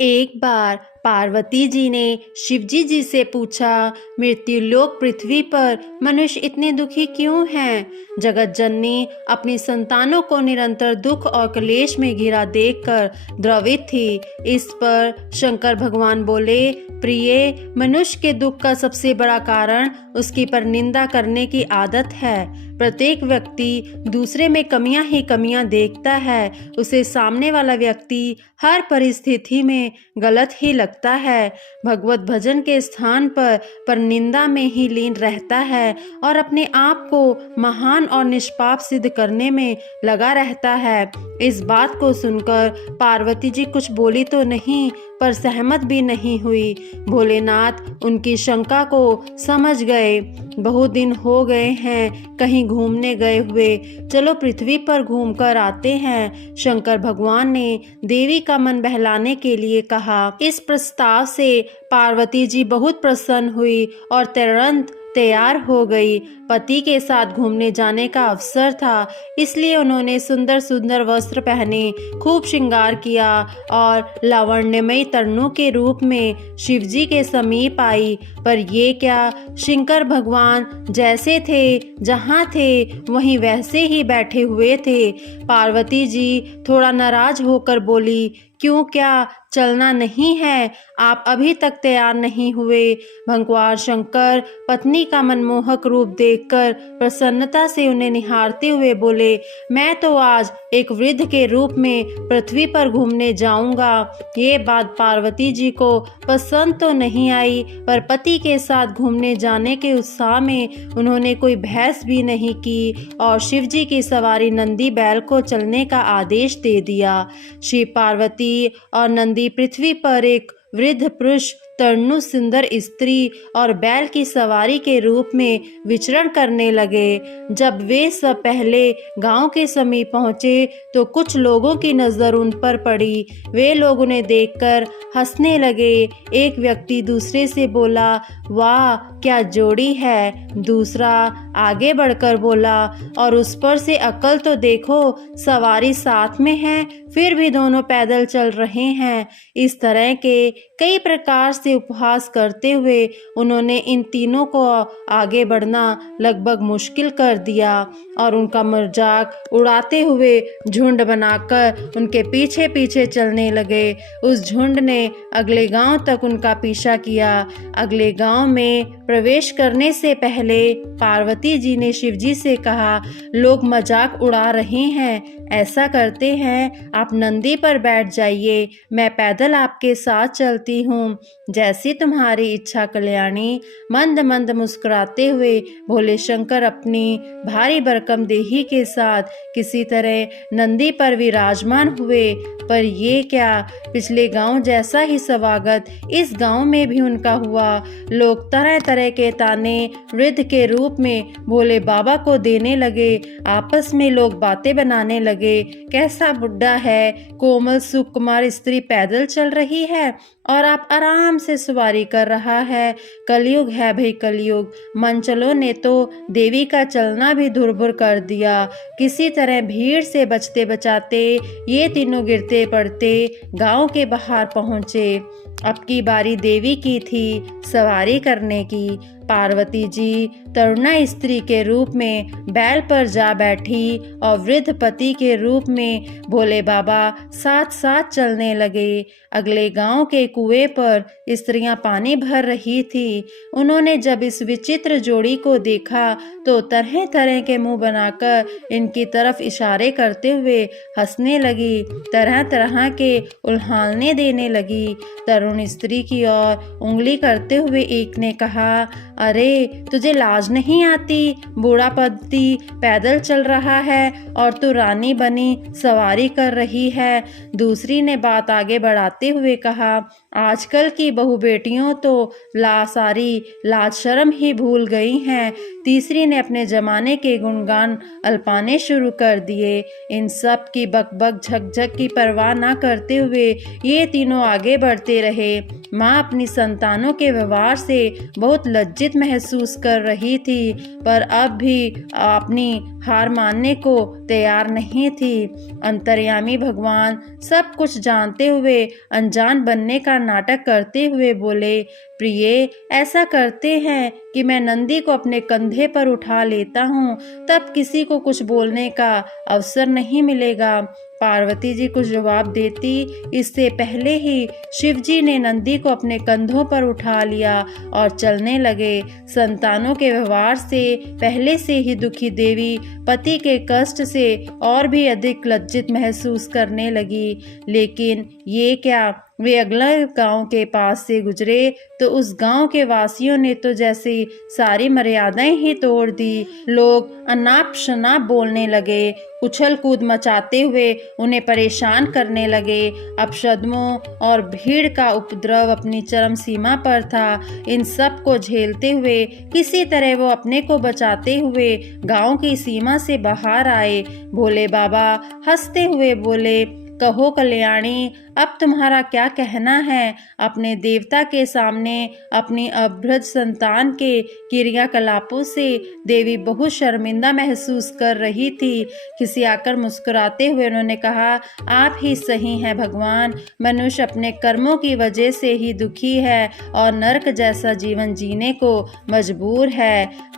एक बार पार्वती जी ने शिवजी जी से पूछा, मृत्युलोक पृथ्वी पर मनुष्य इतने दुखी क्यों हैं? जगत जननी अपनी संतानों को निरंतर दुख और क्लेश में घिरा देखकर द्रवित थी। इस पर शंकर भगवान बोले, प्रिय, मनुष्य के दुख का सबसे बड़ा कारण उसकी परनिंदा करने की आदत है। प्रत्येक व्यक्ति दूसरे में कमियां ही कमियां देखता है। उसे सामने वाला व्यक्ति हर परिस्थिति में गलत ही लगता है। भगवत भजन के स्थान पर निंदा में ही लीन रहता है और अपने आप को महान और निष्पाप सिद्ध करने में लगा रहता है। इस बात को सुनकर पार्वती जी कुछ बोली तो नहीं, पर सहमत भी नहीं हुई। भोलेनाथ उनकी शंका को समझ गए। बहुत दिन हो गए हैं कहीं घूमने गए हुए, चलो पृथ्वी पर घूमकर आते हैं। शंकर भगवान ने देवी का मन बहलाने के लिए कहा। इस प्रस्ताव से पार्वती जी बहुत प्रसन्न हुई और तुरंत तैयार हो गई। पति के साथ घूमने जाने का अवसर था, इसलिए उन्होंने सुंदर सुंदर वस्त्र पहने, खूब श्रृंगार किया और लावण्यमयी तरनों के रूप में शिवजी के समीप आई। पर ये क्या, शंकर भगवान जैसे थे, जहाँ थे वहीं वैसे ही बैठे हुए थे। पार्वती जी थोड़ा नाराज होकर बोली, क्यों, क्या चलना नहीं है? आप अभी तक तैयार नहीं हुए? भगवान शंकर पत्नी का मनमोहक रूप देखकर प्रसन्नता से उन्हें निहारते हुए बोले, मैं तो आज एक वृद्ध के रूप में पृथ्वी पर घूमने जाऊंगा। ये बात पार्वती जी को पसंद तो नहीं आई, पर पति के साथ घूमने जाने के उत्साह में उन्होंने कोई बहस भी नहीं की और शिवजी की सवारी नंदी बैल को चलने का आदेश दे दिया। शिव पार्वती और नंदी पृथ्वी पर एक वृद्ध पुरुष, तरनु सुंदर स्त्री और बैल की सवारी के रूप में विचरण करने लगे। जब वे सब पहले गांव के समीप पहुंचे तो कुछ लोगों की नजर उन पर पड़ी। वे लोग उन्हें देखकर हंसने लगे। एक व्यक्ति दूसरे से बोला, वाह क्या जोड़ी है। दूसरा आगे बढ़कर बोला, और उस पर से अकल तो देखो, सवारी साथ में है फिर भी दोनों पैदल चल रहे हैं। इस तरह के कई प्रकार से उपहास करते हुए उन्होंने इन तीनों को आगे बढ़ना लगभग मुश्किल कर दिया और उनका मजाक उड़ाते हुए झुंड बनाकर उनके पीछे पीछे चलने लगे। उस झुंड ने अगले गांव तक उनका पीछा किया। अगले गांव में प्रवेश करने से पहले पार्वती जी ने शिवजी से कहा, लोग मजाक उड़ा रहे हैं, ऐसा करते हैं आप नंदी पर बैठ जाइए, मैं पैदल आपके साथ चलती हूँ। जैसी तुम्हारी इच्छा कल्याणी। मंद मंद मुस्कुराते हुए भोले शंकर अपनी भारी भरकम देही के साथ किसी तरह नंदी पर विराजमान हुए। पर ये क्या, पिछले गांव जैसा ही स्वागत इस गांव में भी उनका हुआ। लोग तरह तरह के ताने वृद्ध के रूप में भोले बाबा को देने लगे। आपस में लोग बातें बनाने लगे, कैसा बुढ़ा है, कोमल सुकुमार स्त्री पैदल चल रही है और आप आराम से सवारी कर रहा है। कलयुग है भाई, कलयुग। मंचलों ने तो देवी का चलना भी दुर्भर कर दिया। किसी तरह भीड़ से बचते बचाते ये तीनों गिरते पड़ते गांव के बाहर पहुंचे। अब की बारी देवी की थी सवारी करने की। पार्वती जी तरुणा स्त्री के रूप में बैल पर जा बैठी और वृद्ध पति के रूप में भोले बाबा साथ साथ चलने लगे। अगले गांव के कुएं पर स्त्रियां पानी भर रही थी। उन्होंने जब इस विचित्र जोड़ी को देखा तो तरह तरह के मुंह बनाकर इनकी तरफ इशारे करते हुए हंसने लगी, तरह तरह के उल्हाने देने लगी। तरुण स्त्री की ओर उंगली करते हुए एक ने कहा, अरे तुझे लाज नहीं आती? बूढ़ा पति पैदल चल रहा है और तू रानी बनी सवारी कर रही है। दूसरी ने बात आगे बढ़ाते हुए कहा, आजकल की बहू बेटियों तो सारी लाज शर्म ही भूल गई हैं। तीसरी ने अपने जमाने के गुणगान अल्पाने शुरू कर दिए। इन सब की बकबक झकझक की परवाह न करते हुए ये तीनों आगे बढ़ते रहे। माँ अपनी संतानों के व्यवहार से बहुत लज्जित महसूस कर रही थी, पर अब भी अपनी हार मानने को तैयार नहीं थी। अंतर्यामी भगवान सब कुछ जानते हुए अनजान बनने का नाटक करते हुए बोले, प्रिय, ऐसा करते हैं कि मैं नंदी को अपने कंधे पर उठा लेता हूँ, तब किसी को कुछ बोलने का अवसर नहीं मिलेगा। पार्वती जी कुछ जवाब देती इससे पहले ही शिवजी ने नंदी को अपने कंधों पर उठा लिया और चलने लगे। संतानों के व्यवहार से पहले से ही दुखी देवी पति के कष्ट से और भी अधिक लज्जित महसूस करने लगी। लेकिन ये क्या, वे अगले गांव के पास से गुजरे तो उस गांव के वासियों ने तो जैसे सारी मर्यादाएं ही तोड़ दी। लोग अनाप शनाप बोलने लगे, उछल कूद मचाते हुए उन्हें परेशान करने लगे। अपशब्दों और भीड़ का उपद्रव अपनी चरम सीमा पर था। इन सब को झेलते हुए किसी तरह वो अपने को बचाते हुए गांव की सीमा से बाहर आए। भोले बाबा हंसते हुए बोले, कहो कल्याणी, अब तुम्हारा क्या कहना है? अपने देवता के सामने अपनी अभ्रज संतान के क्रियाकलापों से देवी बहुत शर्मिंदा महसूस कर रही थी। खिसियाकर मुस्कुराते हुए उन्होंने कहा, आप ही सही हैं भगवान। मनुष्य अपने कर्मों की वजह से ही दुखी है और नरक जैसा जीवन जीने को मजबूर है।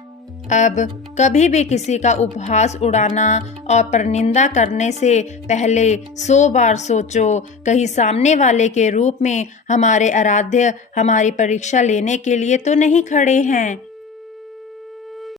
अब कभी भी किसी का उपहास उड़ाना और परनिंदा करने से पहले 100 बार सोचो। कहीं सामने वाले के रूप में हमारे आराध्य हमारी परीक्षा लेने के लिए तो नहीं खड़े हैं।